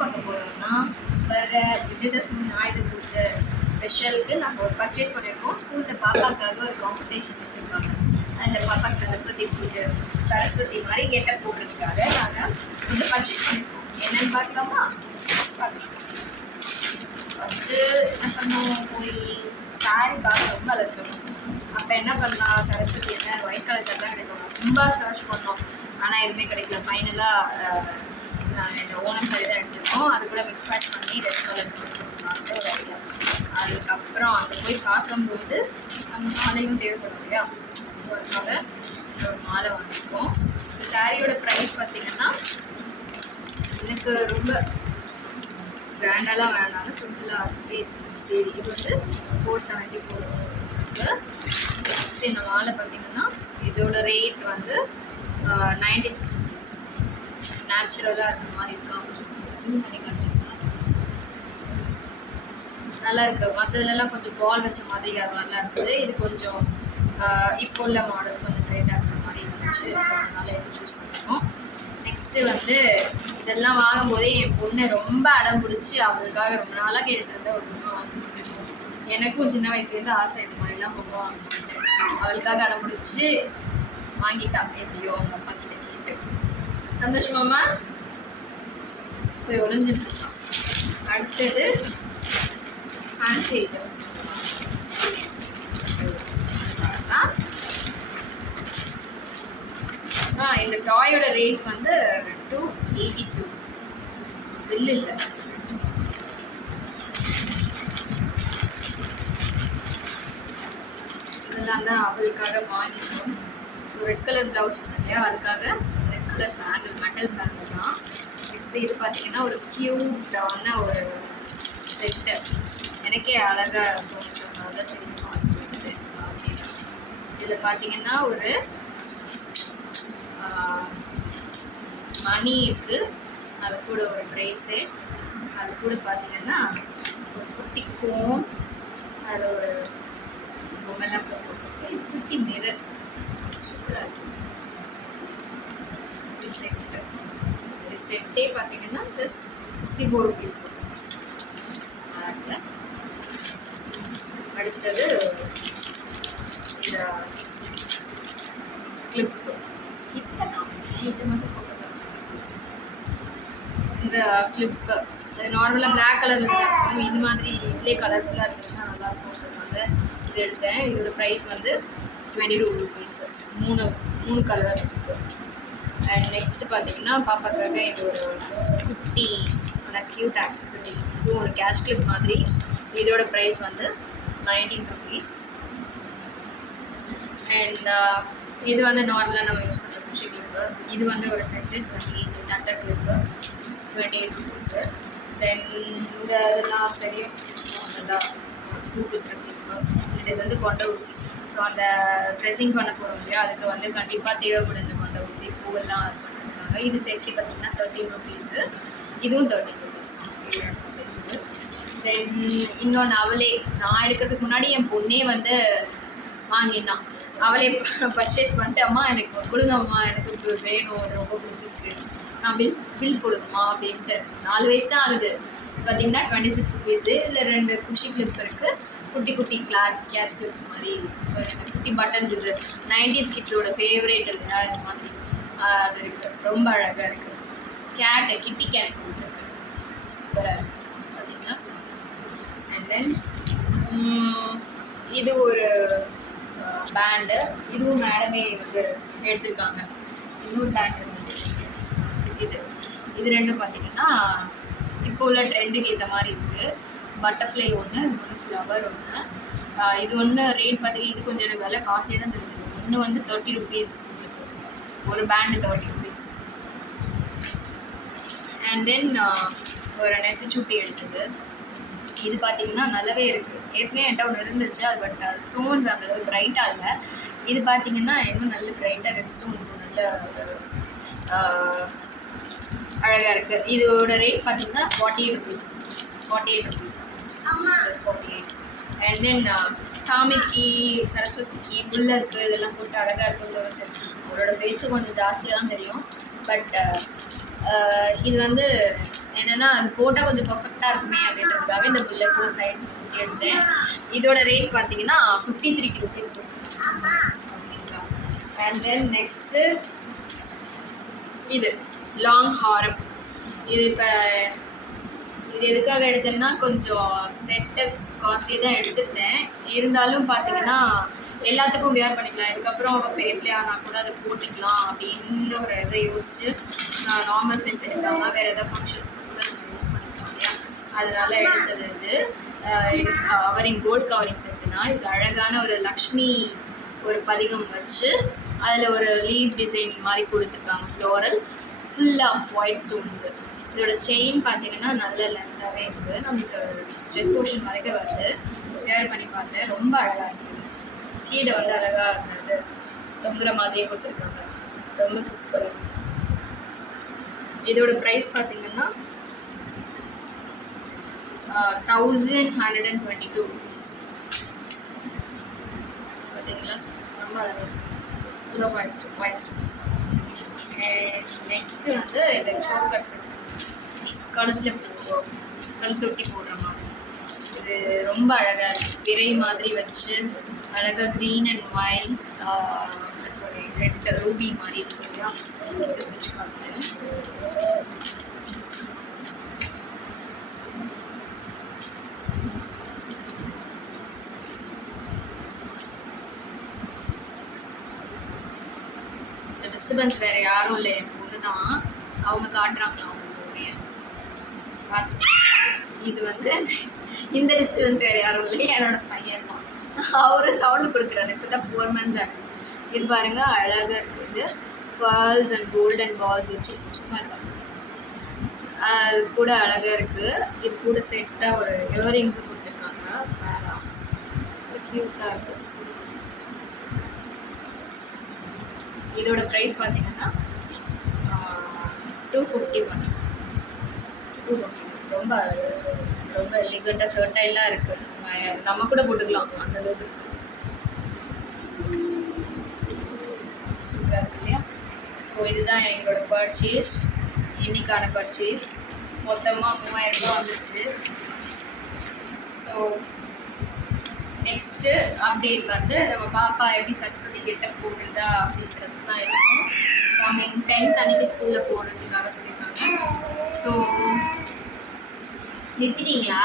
பார்க்க போகிறோம்னா வர விஜயதசமி ஆயுத பூஜை ஸ்பெஷலுக்கு நாங்கள் ஒரு பர்ச்சேஸ் பண்ணியிருக்கோம். ஸ்கூலில் பாப்பாக்காக ஒரு காம்படிஷன் வச்சுருக்காங்க. அதில் பாப்பாக்கு சரஸ்வதி மாதிரி கெட்டப் போடுறதுக்காக நாங்கள் கொஞ்சம் பர்ச்சேஸ் பண்ணியிருக்கோம். என்னென்னு பார்க்கலாமா? பார்க்கலாம். ஃபஸ்ட்டு என்ன பண்ணோம், போய் சாரிக்காக ரொம்ப அழைச்சோம். அப்போ என்ன பண்ணலாம், சரஸ்வதி என்ன ஒயிட் கலர் சாரி தான் கிடைக்கும். ரொம்ப சர்ச் பண்ணோம், ஆனால் எதுவுமே கிடைக்கல. ஃபைனலாக நாங்கள் இந்த ஓணம் சாரி தான் எடுத்துருக்கோம். அது கூட மிக்ஸ் மேட்ச் பண்ணி ரெட் கலர் கொடுத்துருக்கோம் ஒரு ஐடியா. அதுக்கப்புறம் அங்கே போய் பார்க்கும்போது அந்த மாலையும் தேவைப்படும் இல்லையா, ஸோ அதுக்காக ஒரு மாலை வாங்கியிருக்கோம். இந்த சாரியோட ப்ரைஸ் பார்த்தீங்கன்னா எனக்கு ரொம்ப பிராண்டெல்லாம் வேண்டாம்னு சிம்பிளாக தேடி இது வந்து 474. நெக்ஸ்ட் இந்த மாலை பார்த்தீங்கன்னா இதோட ரேட் வந்து 96 rupees. நேச்சுரலாக இருக்க மாதிரி இருக்கா, ஜூம் பண்ணி காட்டிங்கன்னா நல்லா இருக்கு. மற்றதுலலாம் கொஞ்சம் பால் வச்ச மாதிரி அது மாதிரிலாம் இருக்குது. இது கொஞ்சம் இப்போ உள்ள மாடல் கொஞ்சம் ட்ரெண்டாக இருக்கிற மாதிரி இருந்துச்சு. ஸோ அதனால் இது சூஸ் பண்ணியிருக்கோம். நெக்ஸ்ட்டு வந்து இதெல்லாம் வாங்கும்போதே என் பொண்ணு ரொம்ப அடம் பிடிச்சி அவளுக்காக ரொம்ப நாளாக கேட்டுட்டு ஒரு பொம்மை வாங்கி கொடுத்துருக்கோம். எனக்கும் சின்ன வயசுலேருந்து ஆசை இது மாதிரிலாம் பொம்மை வாங்கணும்னு. அவளுக்காக அடம் பிடிச்சி வாங்கிட்டா, எப்படியோ அவங்க அப்பா கிட்ட கேட்டு. சந்தோஷமாம்மா போய் ஒளிஞ்சிட்டு இருக்கான். அடுத்தது ஃபேன்சி ஐட்டம்ஸ். இந்த டாயோட ரேட் வந்து 282. பில் இல்லை. இதெல்லாம் தான் அவளுக்காக வாங்கிட்டோம். ஸோ ரெட் கலர் ப்ளவுஸ் இல்லையா, அதுக்காக red colour bangle, metal bangle தான். நெக்ஸ்ட்டு இது பார்த்தீங்கன்னா ஒரு க்யூட்டான ஒரு செட்டு. எனக்கே அழகாக தோணுச்சு, அதனால சரி வாங்கிட்டு அப்படின்னு. இதில் பார்த்தீங்கன்னா ஒரு மணி இருக்குது, அது கூட ஒரு ப்ரேஸ்லெட், அது கூட பார்த்தீங்கன்னா ஒரு குட்டி கோம், அதில் ஒரு பொம்மைலாம் கூட போட்டு குட்டி மிரர். சூப்பராக இருக்குது செட்டு. இது செட்டே பார்த்தீங்கன்னா ஜஸ்ட் 64 rupees போட்டு. அடுத்தது இந்த கிளிப்பு. இது மட்டும் போட்டு இந்த கிளிப்பு அது நார்மலாக பிளாக் கலரில் இருக்கும். இது மாதிரி இதே கலர்ஃபுல்லாக இருந்துச்சுன்னா நல்லா இருக்கும்ன்றதுனால இது எடுத்தேன். இதோட ப்ரைஸ் வந்து 22 rupees. மூணு கலர் இருக்குது. அண்ட் நெக்ஸ்ட்டு பார்த்தீங்கன்னா பாப்பாக்காக இது ஒரு குட்டி க்யூட் ஆக்சசரி. இதுவும் ஒரு கேஷ் கிளிப் மாதிரி. இதோட ப்ரைஸ் வந்து 19 rupees. அண்ட் இது வந்து நார்மலாக நம்ம யூஸ் பண்ணுற குஷி கிளிப்பு. இது வந்து ஒரு செட்டு 28 டட்டர் கிளிப்பு 28 rupees. தென் இந்த இதெல்லாம் தெரியும், அதுதான் பூக்குத்துற கிளிப்பு. அண்ட் இது வந்து கொண்டை ஊசி. ஸோ அந்த ட்ரெஸ்ஸிங் பண்ண போகிறோம் இல்லையா, அதுக்கு வந்து கண்டிப்பாக தேவைப்படும் இந்த கொண்டை ஊசி, பூவெல்லாம் அது பண்ணுறதுக்காக. இது செட்டு பார்த்திங்கன்னா 13 rupees. இதுவும் 13 rupees தான். இது ரெண்டு செட்டு. தென் இன்னொன்று அவளே, நான் எடுக்கிறதுக்கு முன்னாடி என் பொண்ணே வந்து வாங்கினான். அவளே பர்ச்சேஸ் பண்ணிட்டு, அம்மா எனக்கு கொடுங்கம்மா, எனக்கு வேணும், ரொம்ப பிடிச்சிருக்கு, நான் பில் கொடுங்கம்மா அப்படின்ட்டு. 4 வயசு தான் ஆகுது. பார்த்தீங்கன்னா 26 rupees. இதில் 2 குஷி கிளிப் இருக்குது, குட்டி குட்டி கேஷ் கிளிப்ஸ் மாதிரி. ஸோ எனக்கு குட்டி பட்டன்ஸ், இது 90s கிட்ஸோட ஃபேவரேட் இல்லையா, இது மாதிரி அது இருக்குது. ரொம்ப அழகாக இருக்குது. கிட்டி கேட் இருக்குது, சூப்பராக இருக்குது பார்த்தீங்கன்னா. அண்ட் தென் இது ஒரு பேண்டு. இதுவும் மேடமே வந்து எடுத்திருக்காங்க. இன்னொரு பேண்ட் இருக்குது. இது ரெண்டும் பார்த்தீங்கன்னா இப்போ உள்ள ட்ரெண்டுக்கு ஏற்ற மாதிரி இருக்குது. பட்டர்ஃப்ளை ஒன்று, இன்னொன்று ஃப்ளவர் ஒன்று. இது ஒன்று ரேட் பார்த்தீங்கன்னா இது கொஞ்சம் எனக்கு விலை காஸ்ட்லியாக தான் தெரிஞ்சது. ஒன்று வந்து 30 rupees இருக்குது, ஒரு பேண்டு 30 rupees. அண்ட் தென் ஒரு நெத்திச்சுட்டி எடுத்தது. இது பார்த்தீங்கன்னா நல்லாவே இருக்குது. ஏற்கனவே என்கிட்ட ஒன்று இருந்துச்சு, அது பட் ஸ்டோன்ஸ் அந்த அளவு ப்ரைட்டாக இல்லை. இது பார்த்தீங்கன்னா இன்னும் நல்ல ப்ரைட்டாக ரெட் ஸ்டோன்ஸ் நல்ல அழகாக இருக்குது. இதோட ரேட் பார்த்தீங்கன்னா 48 rupees. 48 rupees +48. அண்ட் தென் சாமிக்கு சரஸ்வதிக்கு புல்லருக்கு இதெல்லாம் போட்டு அழகாக இருக்கும்னு தோணுச்சு. அவளோட ஃபேஸ்க்கு கொஞ்சம் ஜாஸ்தியாக தான் தெரியும். பட் இது வந்து என்னென்னா அது போட்டால் கொஞ்சம் பர்ஃபெக்டாக இருக்குமே அப்படின்றதுக்காக இந்த புல்லருக்கு சைட் எடுத்தேன். இதோட ரேட் பார்த்தீங்கன்னா 53 rupees ஓகேங்களா. அண்ட் தென் நெக்ஸ்ட்டு இது லாங் ஹாரம். இது இப்போ இது எதுக்காக எடுத்தேன்னா கொஞ்சம் செட்டு காஸ்ட்லி தான் எடுத்துருந்தேன். இருந்தாலும் பார்த்தீங்கன்னா எல்லாத்துக்கும் வியர் பண்ணிக்கலாம். இதுக்கப்புறம் பெரிய பிள்ளையானா கூட அதை போட்டுக்கலாம் அப்படின்னு ஒரு இதை யோசிச்சு நான் நார்மல் செட் எடுக்காமல் வேறு எதாவது ஃபங்க்ஷன்ஸ் கூட நம்ம யூஸ் பண்ணிக்கலாம் இல்லையா, அதனால எடுத்தது இது கவரிங் கோல்ட் கவரிங் செட்டு தான். இது அழகான ஒரு லக்ஷ்மி ஒரு பதிகம் வச்சு அதில் ஒரு லீவ் டிசைன் மாதிரி கொடுத்துருக்காங்க floral, full of white stones. இதோட செயின் பார்த்தீங்கன்னா நல்ல லென்த்தாகவே இருக்குது, நமக்கு செஸ்ட் போர்ஷன் வரைக்கும் வருது. வேர் பண்ணி பார்த்தேன், ரொம்ப அழகாக இருக்குது. கீழே வந்து அழகாக இருந்தது, தொங்குற மாதிரியே கொடுத்துருக்காங்க, ரொம்ப சூப்பராக இருக்குது. இதோட ப்ரைஸ் பார்த்தீங்கன்னா 1122 rupees. பார்த்தீங்களா, ரொம்ப அழகாக இருக்குது, ஃபுல்லாக ஒயிட் ஸ்டோன்ஸ். நெக்ஸ்ட்டு வந்து இந்த சோக்கர் செட், கழுத்தொட்டி போடுற மாதிரி. இது ரொம்ப அழகாக இருக்குது, பிறை மாதிரி வச்சு அழகாக green and white red Ruby மாதிரி இருக்கு இல்லையா, வச்சு பார்க்குறேன். இந்த டிஸ்டர்பன்ஸ் வேறு யாரும் இல்லை, என் பொண்ணு தான், அவங்க காட்டுறாங்களா அவங்களுடைய பார்த்து. இது வந்து இந்த டிஸ்டர்பன்ஸ் வேறு யாரும் இல்லை, என்னோட பையன் தான், அவரு சவுண்டு கொடுக்குறாரு. இப்போ தான் 4 months ஆகுது. இது பாருங்க அழகாக இருக்குது, பேர்ல்ஸ் அண்ட் கோல்டன் பால்ஸ் வச்சு சும்மா அது கூட அழகாக இருக்குது. இது கூட செட்டாக ஒரு இயரிங்ஸும் கொடுத்துருக்காங்க, வேறா க்யூட்டாக இருக்குது. இதோட ப்ரைஸ் பார்த்தீங்கன்னா 251. ரொம்ப அழகாக இருக்குது, ரொம்ப எலிகண்ட்டாக சர்டைலாக இருக்குது, நம்ம கூட போட்டுக்கலாம் அந்த அளவுக்கு இருக்குது. சூப்பராக இருக்கு இல்லையா. ஸோ இதுதான் எங்களோட பர்ச்சேஸ், இன்னைக்கான பர்ச்சேஸ். மொத்தமாக 3000 ரூபா வந்துச்சு. ஸோ நெக்ஸ்ட்டு அப்டேட் வந்து நம்ம பாப்பா எப்படி சரஸ்வதி கிட்ட போடுறதா அப்படின்றது தான் இருக்கும். கம்மிங் 10th அன்னைக்கு ஸ்கூலில் போடுறதுக்காக சொல்லியிருக்காங்க. ஸோ நிறுத்திட்டீங்களா?